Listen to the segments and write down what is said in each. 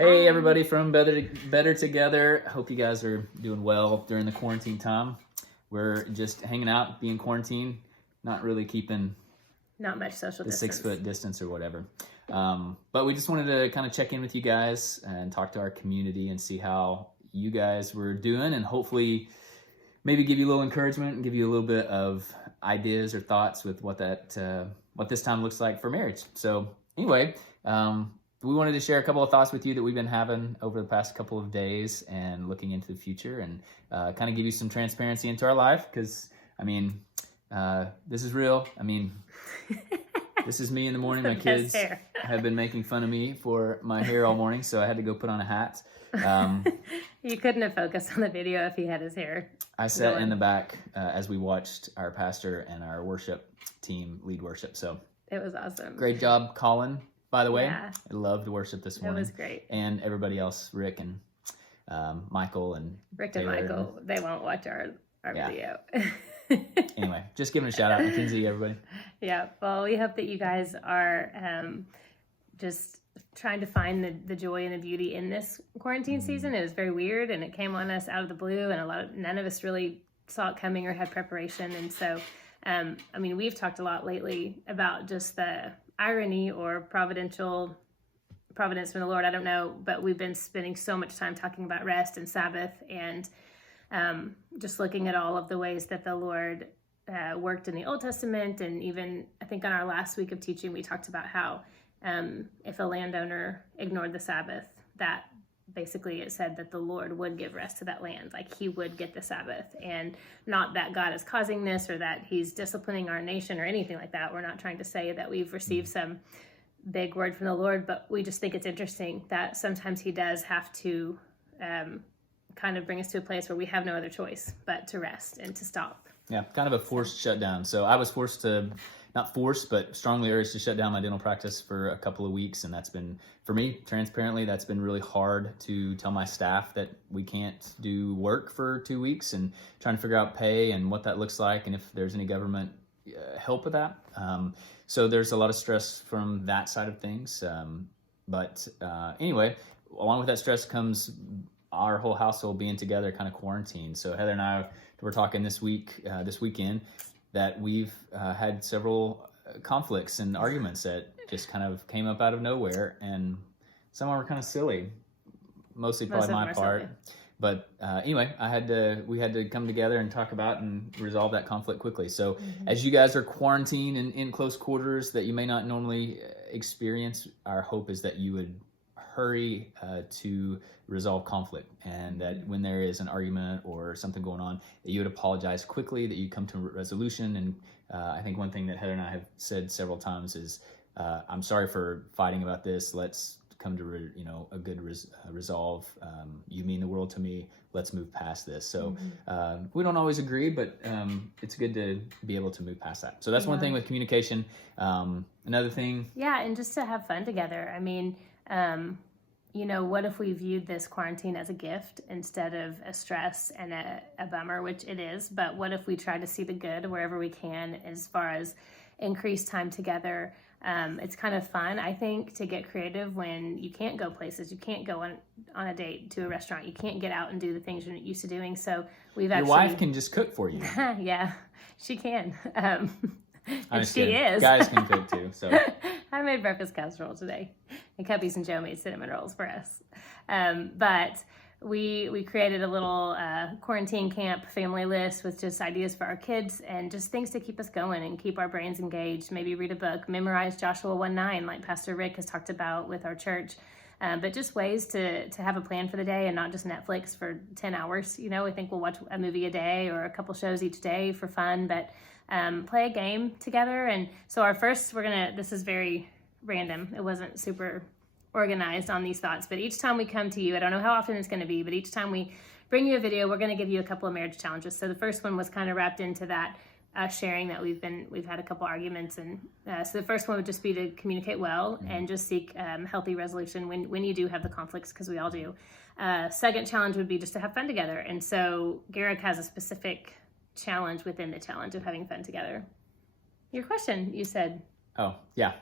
Hey everybody from Better Together. Hope you guys are doing well during the quarantine time. We're just hanging out, being quarantined, not really keeping not much social the distance. 6 foot distance or whatever. But we just wanted to kind of check in with you guys and talk to our community and see how you guys were doing, and hopefully maybe give you a little encouragement and give you a little bit of ideas or thoughts with what this time looks like for marriage. So anyway, we wanted to share a couple of thoughts with you that we've been having over the past couple of days and looking into the future, and kind of give you some transparency into our life, because I mean, this is real. I mean, this is me in the morning. My kids have been making fun of me for my hair all morning, so I had to go put on a hat. You couldn't have focused on the video if he had his hair. I sat in the back as we watched our pastor and our worship team lead worship. So it was awesome. Great job, Colin, by the way. Yeah. I loved worship this morning. It was great. And everybody else, Rick and Michael and Rick Taylor and Michael, they won't watch our video. Anyway, just giving a shout out to Kinsey, everybody. Yeah, well, we hope that you guys are just trying to find the joy and the beauty in this quarantine season. It was very weird, and it came on us out of the blue, and none of us really saw it coming or had preparation. And so, I mean, we've talked a lot lately about just the irony or providence from the Lord. I don't know, but we've been spending so much time talking about rest and Sabbath, and just looking at all of the ways that the Lord worked in the Old Testament. And even, I think on our last week of teaching, we talked about how if a landowner ignored the Sabbath, that basically it said that the Lord would give rest to that land. Like, he would get the Sabbath, and not that God is causing this or that he's disciplining our nation or anything like that. We're not trying to say that we've received some big word from the Lord, but we just think it's interesting that sometimes he does have to kind of bring us to a place where we have no other choice but to rest and to stop. Yeah, kind of a forced shutdown. So I was forced to, not forced, but strongly urged to shut down my dental practice for a couple of weeks. And that's been, for me, transparently, that's been really hard to tell my staff that we can't do work for 2 weeks, and trying to figure out pay and what that looks like, and if there's any government help with that. So there's a lot of stress from that side of things. But anyway, along with that stress comes our whole household being together, kind of quarantined. So Heather and I were talking this weekend, that we've had several conflicts and arguments that just kind of came up out of nowhere, and some of them were kind of silly, mostly probably my part. Silly. But anyway, we had to come together and talk about and resolve that conflict quickly. So as you guys are quarantined and in close quarters that you may not normally experience, our hope is that you would hurry to resolve conflict, and that when there is an argument or something going on, that you would apologize quickly, that you come to a resolution. And I think one thing that Heather and I have said several times is, I'm sorry for fighting about this. Let's come to a good resolve. You mean the world to me. Let's move past this. So we don't always agree, but it's good to be able to move past that. So that's one thing with communication. Another thing. Yeah, and just to have fun together. I mean, what if we viewed this quarantine as a gift instead of a stress and a bummer, which it is, but what if we try to see the good wherever we can as far as increased time together? It's kind of fun, I think, to get creative when you can't go places. You can't go on a date to a restaurant. You can't get out and do the things you're used to doing. So your wife can just cook for you. Yeah, she can. And she is. Guys can cook too. So I made breakfast casserole today, and Cubbies and Joe made cinnamon rolls for us. But we created a little quarantine camp family list with just ideas for our kids and just things to keep us going and keep our brains engaged. Maybe read a book, memorize Joshua 1:9, like Pastor Rick has talked about with our church. But just ways to have a plan for the day and not just Netflix for 10 hours. I think we'll watch a movie a day or a couple shows each day for fun, but play a game together. And so this is very random. It wasn't super organized on these thoughts, but each time we come to you, I don't know how often it's going to be, but each time we bring you a video, we're going to give you a couple of marriage challenges. So the first one was kind of wrapped into that sharing that we've had a couple arguments, and so the first one would just be to communicate well and just seek healthy resolution when you do have the conflicts, because we all do. Second challenge would be just to have fun together, and so Garrick has a specific challenge within the challenge of having fun together. Your question, you said. Oh, yeah.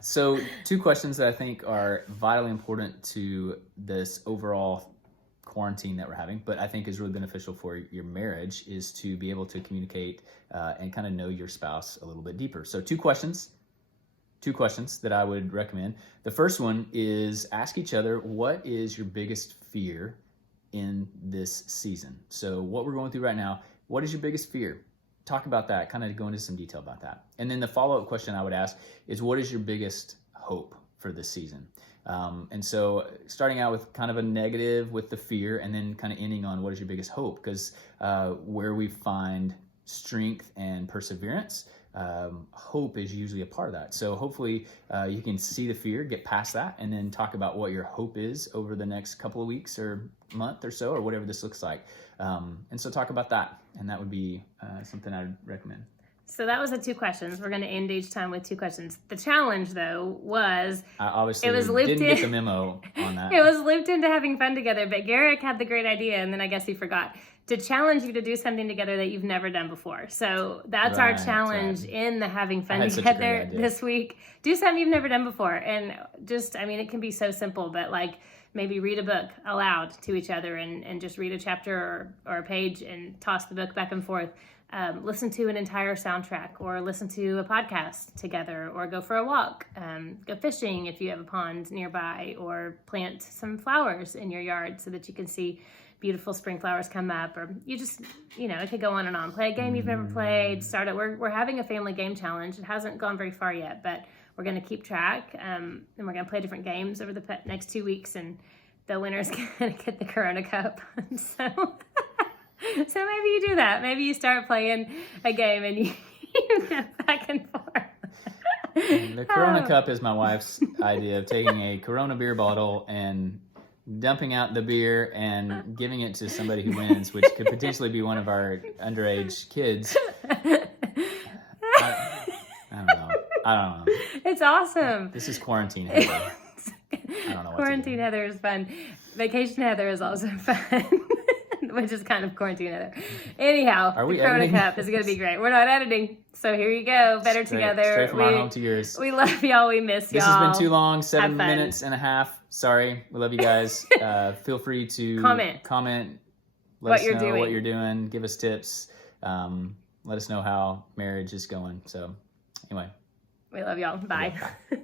So 2 questions that I think are vitally important to this overall quarantine that we're having, but I think is really beneficial for your marriage, is to be able to communicate and kind of know your spouse a little bit deeper. So 2 questions that I would recommend. The first one is ask each other, what is your biggest fear in this season? So what we're going through right now, what is your biggest fear? Talk about that, kind of go into some detail about that. And then the follow-up question I would ask is, what is your biggest hope for this season? And so starting out with kind of a negative with the fear, and then kind of ending on what is your biggest hope, because where we find strength and perseverance, hope is usually a part of that. So hopefully you can see the fear, get past that, and then talk about what your hope is over the next couple of weeks or month or so, or whatever this looks like. And so talk about that, and that would be something I'd recommend. So that was the 2 questions. We're going to end each time with 2 questions. The challenge, though, was obviously it was didn't get the memo on that. It was looped into having fun together, but Garrick had the great idea, and then I guess he forgot to challenge you to do something together that you've never done before. So that's our challenge in the having fun together this week. Do something you've never done before, and just, I mean, it can be so simple, but like maybe read a book aloud to each other and just read a chapter or a page and toss the book back and forth. Listen to an entire soundtrack, or listen to a podcast together, or go for a walk, go fishing if you have a pond nearby, or plant some flowers in your yard so that you can see beautiful spring flowers come up, or you just, it could go on and on. Play a game you've never played, start it. We're having a family game challenge. It hasn't gone very far yet, but we're going to keep track, and we're going to play different games over the next 2 weeks, and the winner's going to get the Corona Cup. So maybe you do that. Maybe you start playing a game and you get back and forth. The Corona Cup is my wife's idea of taking a Corona beer bottle and dumping out the beer and giving it to somebody who wins, which could potentially be one of our underage kids. I don't know. It's awesome. This is quarantine Heather. I don't know what Quarantine Heather is fun. Vacation Heather is also fun. Which is kind of quarantine Heather. Anyhow, Are we the Corona editing? Cup is going to be great. We're not editing, so here you go. Better together. Straight from our home to yours. We love y'all. We miss y'all. This has been too long. 7 minutes and a half. Sorry. We love you guys. Feel free to comment. Let us know what you're doing. Give us tips. Let us know how marriage is going. So, anyway. We love y'all. Bye. Bye.